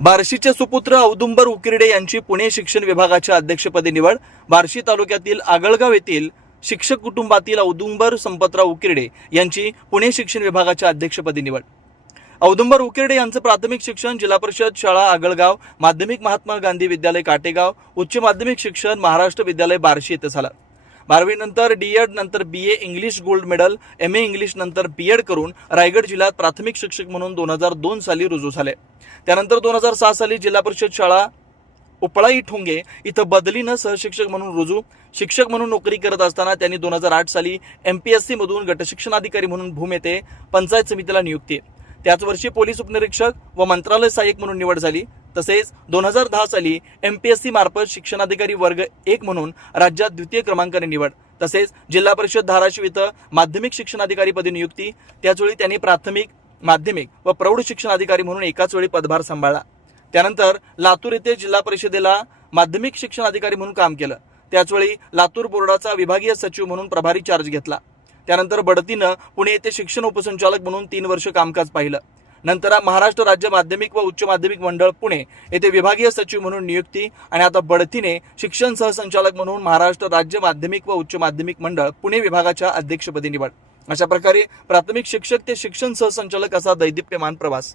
बार्शीचे सुपुत्र औदुंबर उकिरडे यांची पुणे शिक्षण विभागाच्या अध्यक्षपदी निवड. बार्शी तालुक्यातील आगळगाव येथील शिक्षक कुटुंबातील औदुंबर संपतराव उकिरडे यांची पुणे शिक्षण विभागाच्या अध्यक्षपदी निवड. औदुंबर उकिरडे यांचं प्राथमिक शिक्षण जिल्हा परिषद शाळा आगळगाव माध्यमिक महात्मा गांधी विद्यालय काटेगाव उच्च माध्यमिक शिक्षण महाराष्ट्र विद्यालय बार्शी येथे झालं. बारावीनंतर डी एड नंतर B A English gold medal M A English नंतर बी एड करून रायगड जिल्ह्यात प्राथमिक शिक्षक म्हणून दोन हजार दोन साली रुजू झाले. त्यानंतर दोन हजार सहा साली जिल्हा परिषद शाळा उपळाई ठोंगे इथं बदलीनं सहशिक्षक म्हणून रुजू. शिक्षक म्हणून नोकरी करत असताना त्यांनी दोन हजार आठ साली एम पी एस सी मधून गटशिक्षणाधिकारी म्हणून भूम येथे पंचायत समितीला नियुक्ती. त्याच वर्षी पोलीस उपनिरीक्षक व मंत्रालय सहाय्यक म्हणून निवड झाली. तसेच दोन हजार दहा साली एम पी एस सी मार्फत शिक्षणाधिकारी वर्ग एक म्हणून राज्यात द्वितीय क्रमांकाने निवड. तसेच जिल्हा परिषद धाराशिव इथं माध्यमिक शिक्षणाधिकारी पदी नियुक्ती. त्याचवेळी त्यांनी प्राथमिक माध्यमिक व प्रौढ शिक्षणाधिकारी म्हणून एकाच वेळी पदभार सांभाळला. त्यानंतर लातूर येथे जिल्हा परिषदेला माध्यमिक शिक्षण अधिकारी म्हणून काम केलं. त्याचवेळी लातूर बोर्डाचा विभागीय सचिव म्हणून प्रभारी चार्ज घेतला. त्यानंतर बढतीनं पुणे येथे शिक्षण उपसंचालक म्हणून तीन वर्ष कामकाज पाहिलं. नंतर महाराष्ट्र राज्य माध्यमिक व उच्च माध्यमिक मंडळ पुणे येथे विभागीय सचिव म्हणून नियुक्ती आणि आता बढतीने शिक्षण सहसंचालक म्हणून महाराष्ट्र राज्य माध्यमिक व उच्च माध्यमिक मंडळ पुणे विभागाच्या अध्यक्षपदी निवड. अशा प्रकारे प्राथमिक शिक्षक ते शिक्षण सहसंचालक असा दैदिप्यमान प्रवास.